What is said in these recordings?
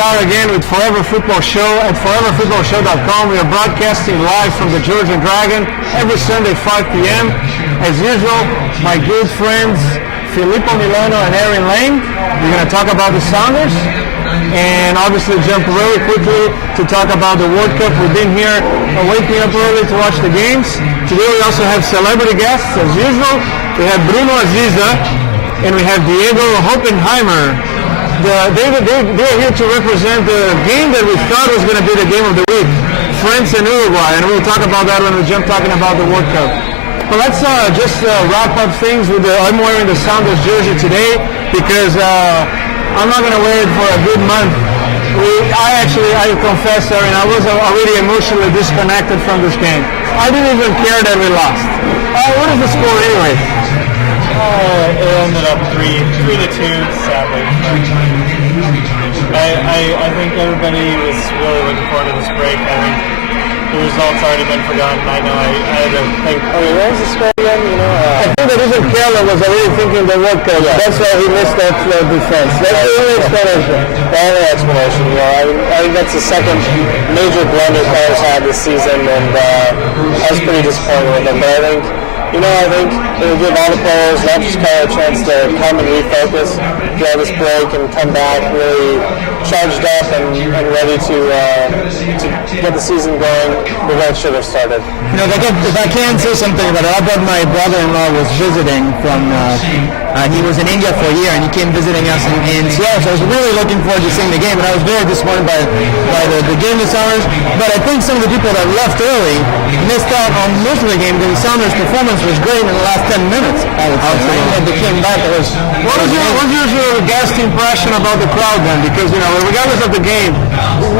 are again with Forever Football Show at foreverfootballshow.com. We are broadcasting live from the Georgia Dragon every Sunday 5 p.m. As usual, my good friends Filippo Milano and Aaron Lane. We're going to talk about the Sounders and obviously jump really quickly to talk about the World Cup. We've been here waking up early to watch the games. Today we also have celebrity guests as usual. We have Bruno Aziza and we have Diego Hoppenheimer. They're here to represent the game that we thought was going to be the game of the week, France and Uruguay, and we'll talk about that when we jump talking about the World Cup. But let's just wrap up things with I'm wearing the Sounders jersey today because I'm not going to wear it for a good month. I confess, Aaron, I was already emotionally disconnected from this game. I didn't even care that we lost. What is the score anyway? It ended up 3-2, sadly. I think everybody was really looking forward to this break. I think the result's already been forgotten. I know I had to think, what was the score again? I think that even Keller was already thinking the World Cup. Yeah. That's why he missed that defense. That's the only explanation. The only explanation, I think that's the second major blunder players had this season, and I was pretty disappointed with them. But I think it'll give all the players, not just Keller, a chance to come and refocus, get this break, and come back really charged up and ready to get the season going the way it should have started. If I can say something about it, I thought my brother-in-law was visiting from, he was in India for a year, and he came visiting us in Seattle, so I was really looking forward to seeing the game, and I was very disappointed by the game this Sounders, but I think some of the people that left early missed out on most of the game because the Sounders' performance was great in the last 10 minutes, I would say. And they came back, it was... What was your guest impression about the crowd then? Because, regardless of the game,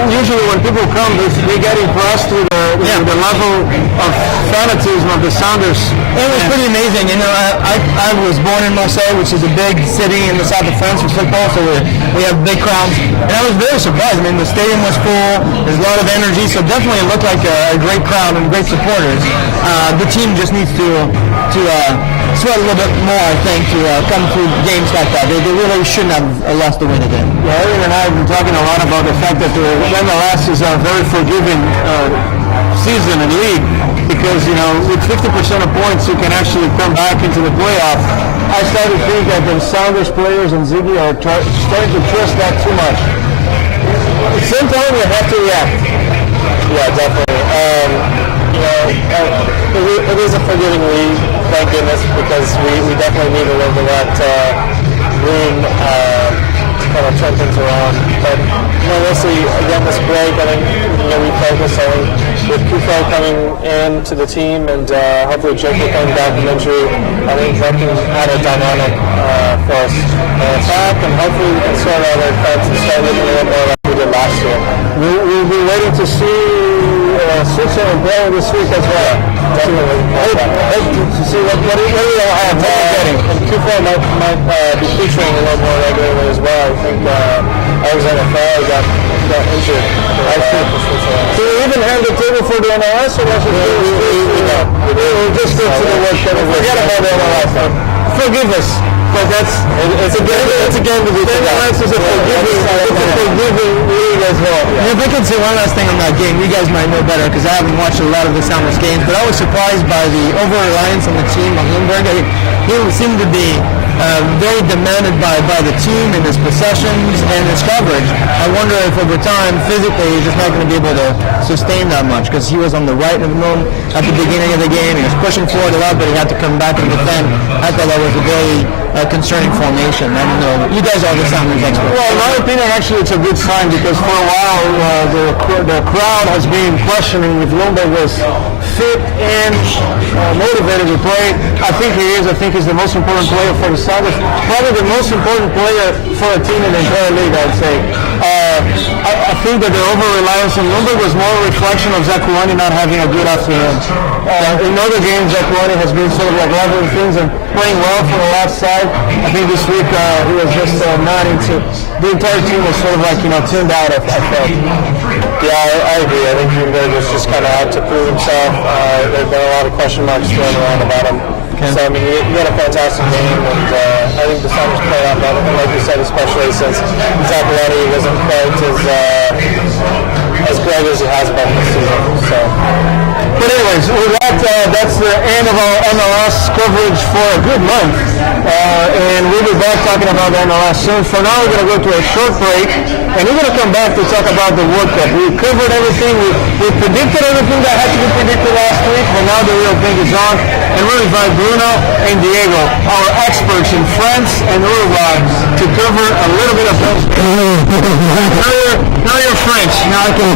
usually when people come, they get impressed with the level of fanatism of the Sounders. It was pretty amazing. I was born in Marseille, which is a big city in the south of France for football, so we have big crowds. And I was very surprised. I mean, the stadium was full. There's a lot of energy, so definitely it looked like a great crowd and great supporters. The team just needs to sweat a little bit more, I think, to come through games like that. They really shouldn't have lost the win again. Yeah, Aaron and I have been talking a lot about the fact that the MLS is a very forgiving season and league because, with 50% of points, you can actually come back into the playoff. I started to think that the Sounders players and Ziggy are starting to trust that too much. Sometimes you have to react. Yeah, definitely. It is a forgiving league, thank goodness, because we definitely need a little bit of that room to kind of turn things around. But we'll see. Again, this break, I think we focus on with Kufo coming in to the team and hopefully Jacob coming back from injury. I think that can add a dynamic for us attack, and hopefully we can sort out our defense and start looking a little more like we did last year. We'll be waiting to see Switzerland playing this week as well. Definitely. Hope to see what do you have getting. And Kufo might be featuring a little more regularly as well. I think Alexander Farrell got injured. Do we even have the table for the MLS, or was it we'll just go to the World Cup and forget about the MLS? Forgive us, but it's a game to be forgotten. The MLS is a forgiving league as well. Yeah. If I could say one last thing on that game, you guys might know better because I haven't watched a lot of the Sounders games, but I was surprised by the over-reliance on the team on Lundberg. He seemed to be very demanded by the team and his possessions and his coverage. I wonder if over time, physically, he's just not going to be able to sustain that much because he was on the right of the moon at the beginning of the game. He was pushing forward a lot, but he had to come back and defend. I thought that was a very concerning formation. I don't know. You guys are the Sounders experts. Well, in my opinion, actually, it's a good sign because for a while the crowd has been questioning if Lundberg was fit and motivated to play. I think he is. I think he's the most important player for the Sounders. Probably the most important player for a team in the entire league, I'd say. I think that the over-reliance on Lundberg was more a reflection of Zakuani not having a good afternoon. In other games, Zakuani has been sort of like leveling things and playing well for the left side. I think this week he was just not into. The entire team was sort of like tuned out. I felt. Yeah, I agree. I think Lundberg was just kind of out to prove himself. There's been a lot of question marks thrown around about him Okay. So, I mean, you had a fantastic game, and I think the Sounders played out better, and like you said, especially since Zach Leddy wasn't quite as great as he has been this season. So. But anyways, with that, that's the end of our MLS coverage for a good month. And we'll be back talking about the MLS soon. For now, we're going to go to a short break, and we're going to come back to talk about the World Cup. We covered everything. We predicted everything that had to be predicted last week, but now the real thing is on. And we'll invite Bruno and Diego, our experts in France and Uruguay, to cover a little bit of those. Now you're French. Now I can.